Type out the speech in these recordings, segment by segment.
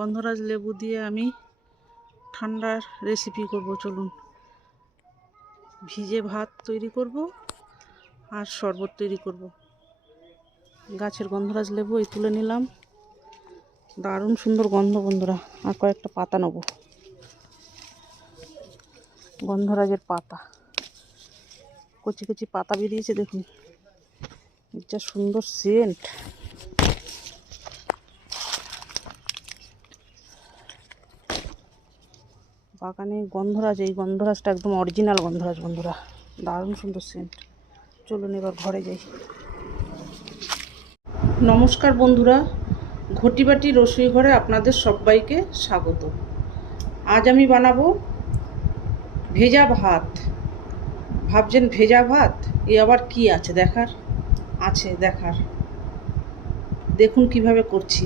গন্ধরাজ লেবু দিয়ে আমি ঠান্ডার রেসিপি করব। চলুন, ভিজে ভাত তৈরি করব আর শরবত তৈরি করব। গাছের গন্ধরাজ লেবু এই তুলে নিলাম, দারুণ সুন্দর গন্ধ বন্ধুরা। আর কয়েকটা পাতা নেব, গন্ধরাজের পাতা, কচি কচি পাতা বেরিয়েছে দেখুন, যা সুন্দর সেন্ট। বাগানে গন্ধরাজ, এই গন্ধরাজটা একদম অরিজিনাল গন্ধরাজ বন্ধুরা, দারুণ সুন্দর সেন্ট। চলুন এবার ঘরে যাই। নমস্কার বন্ধুরা, ঘটি বাটি রসুই ঘরে আপনাদের সবাইকে স্বাগত। আজ আমি বানাবো ভেজা ভাত। ভাবছেন ভেজা ভাত, এ আবার কি আছে দেখার? দেখুন কিভাবে করছি।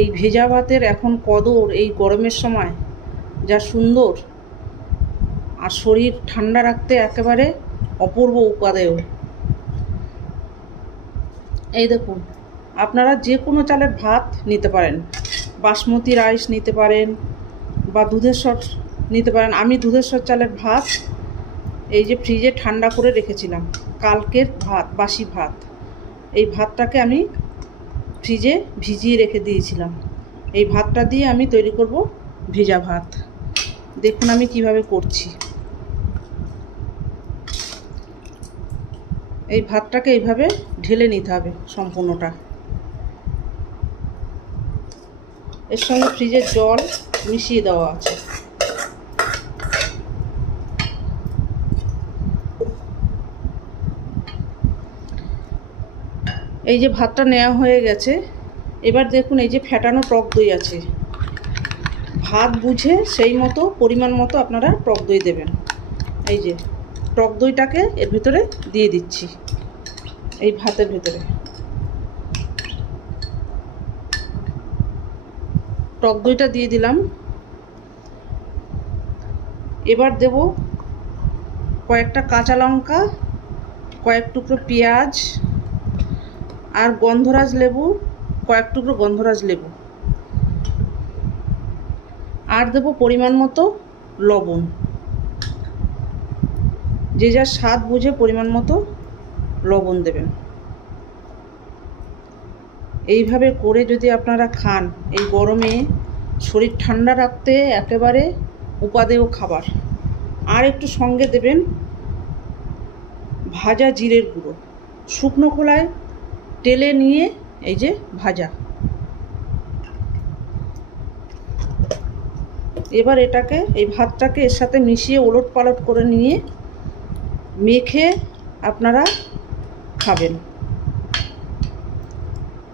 এই ভেজা ভাতের এখন কদর এই গরমের সময় যা সুন্দর, আর শরীর ঠান্ডা রাখতে একেবারে অপূর্ব উপাদেয়। এই দেখুন, আপনারা যে কোনো চালের ভাত নিতে পারেন, বাসমতি রাইস নিতে পারেন বা দুধের সর নিতে পারেন। আমি দুধের সর চালের ভাত এই যে ফ্রিজে ঠান্ডা করে রেখেছিলাম, কালকের ভাত, বাসি ভাত, এই ভাতটাকে আমি ফ্রিজে ভিজিয়ে রেখে দিয়েছিলাম। এই ভাতটা দিয়ে আমি তৈরি করব ভেজা ভাত। দেখুন আমি কিভাবে করছি। এই ভাতটাকে এইভাবে ঢেলে নিতে হবে সম্পূর্ণটা। এর সঙ্গে ফ্রিজের জল মিশিয়ে দেওয়া আছে। এই যে ভাতটা নেওয়া হয়ে গেছে, এবার দেখুন এই যে ফেটানো টক দই আছে। ভাত বুঝে সেই মতো পরিমাণ মতো আপনারা টক দই দেবেন। এই যে টক দইটাকে এর ভেতরে দিয়ে দিচ্ছি, এই ভাতের ভেতরে টক দইটা দিয়ে দিলাম। এবার দেব কয়েকটা কাঁচা লঙ্কা, কয়েক টুকরো পেঁয়াজ আর গন্ধরাজ লেবু, কয়েক টুকরো গন্ধরাজ লেবু, আর দেব পরিমাণ মতো লবণ। যে যার স্বাদ বুঝে পরিমাণ মতো লবণ দেবেন। এইভাবে করে যদি আপনারা খান, এই গরমে শরীর ঠান্ডা রাখতে একেবারে উপাদেয় খাবার। আর একটু সঙ্গে দেবেন ভাজা জিরের গুঁড়ো, শুকনো খোলায় তেলে নিয়ে এই যে ভাজা। এবার এটাকে, এই ভাতটাকে এর সাথে মিশিয়ে ওলট পালট করে নিয়ে মেখে আপনারা খাবেন।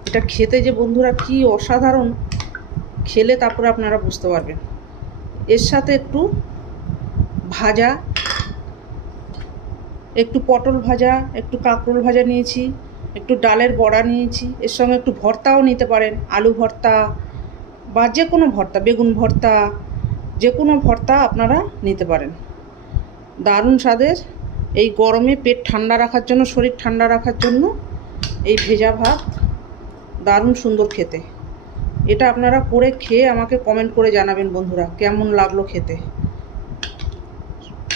এটা খেতে যে বন্ধুরা কি অসাধারণ, খেলে তারপরে আপনারা বুঝতে পারবেন। এর সাথে একটু ভাজা, একটু পটল ভাজা, একটু কাঁকরোল ভাজা নিয়েছি, একটু ডালের বড়া নিয়েছি। এর সঙ্গে একটু ভর্তাও নিতে পারেন, আলু ভর্তা বা যে কোনো ভর্তা, বেগুন ভর্তা, যে কোনো ভর্তা আপনারা নিতে পারেন। দারুণ স্বাদের। এই গরমে পেট ঠান্ডা রাখার জন্য, শরীর ঠান্ডা রাখার জন্য এই ভেজা ভাত দারুণ সুন্দর খেতে। এটা আপনারা করে খেয়ে আমাকে কমেন্ট করে জানাবেন বন্ধুরা, কেমন লাগলো খেতে।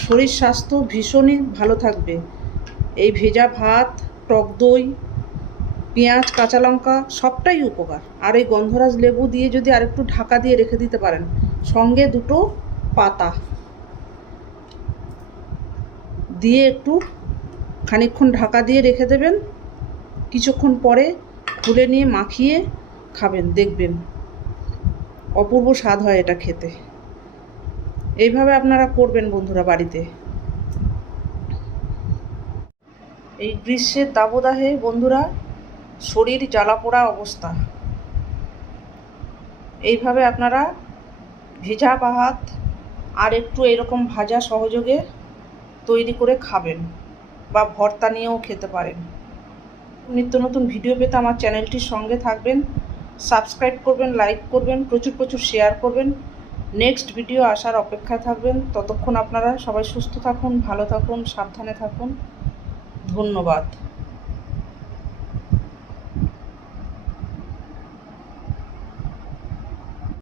শরীর স্বাস্থ্য ভীষণই ভালো থাকবে। এই ভেজা ভাত, টক দই, পেঁয়াজ, কাঁচা লঙ্কা সবটাই উপকার। আর এই গন্ধরাজ লেবু দিয়ে যদি আরেকটু ঢাকা দিয়ে রেখে দিতে পারেন, সঙ্গে দুটো পাতা দিয়ে একটু খানিকক্ষণ ঢাকা দিয়ে রেখে দেবেন। কিছুক্ষণ পরে খুলে নিয়ে মাখিয়ে খাবেন, দেখবেন অপূর্ব স্বাদ হয় এটা খেতে। এইভাবে আপনারা করবেন বন্ধুরা বাড়িতে। এই গ্রীষ্মের দাবদাহে বন্ধুরা শরীর জ্বালাপোড়া অবস্থা, এইভাবে আপনারা ভেজা ভাত আর একটু এরকম ভাজা সহযোগে তৈরি করে খাবেন, বা ভর্তা নিয়েও খেতে পারেন। নিত্য নতুন ভিডিও পেতে আমার চ্যানেলটির সঙ্গে থাকবেন, সাবস্ক্রাইব করবেন, লাইক করবেন, প্রচুর প্রচুর শেয়ার করবেন। নেক্সট ভিডিও আসার অপেক্ষায় থাকবেন। ততক্ষণ আপনারা সবাই সুস্থ থাকুন, ভালো থাকুন, সাবধানে থাকুন। ধন্যবাদ।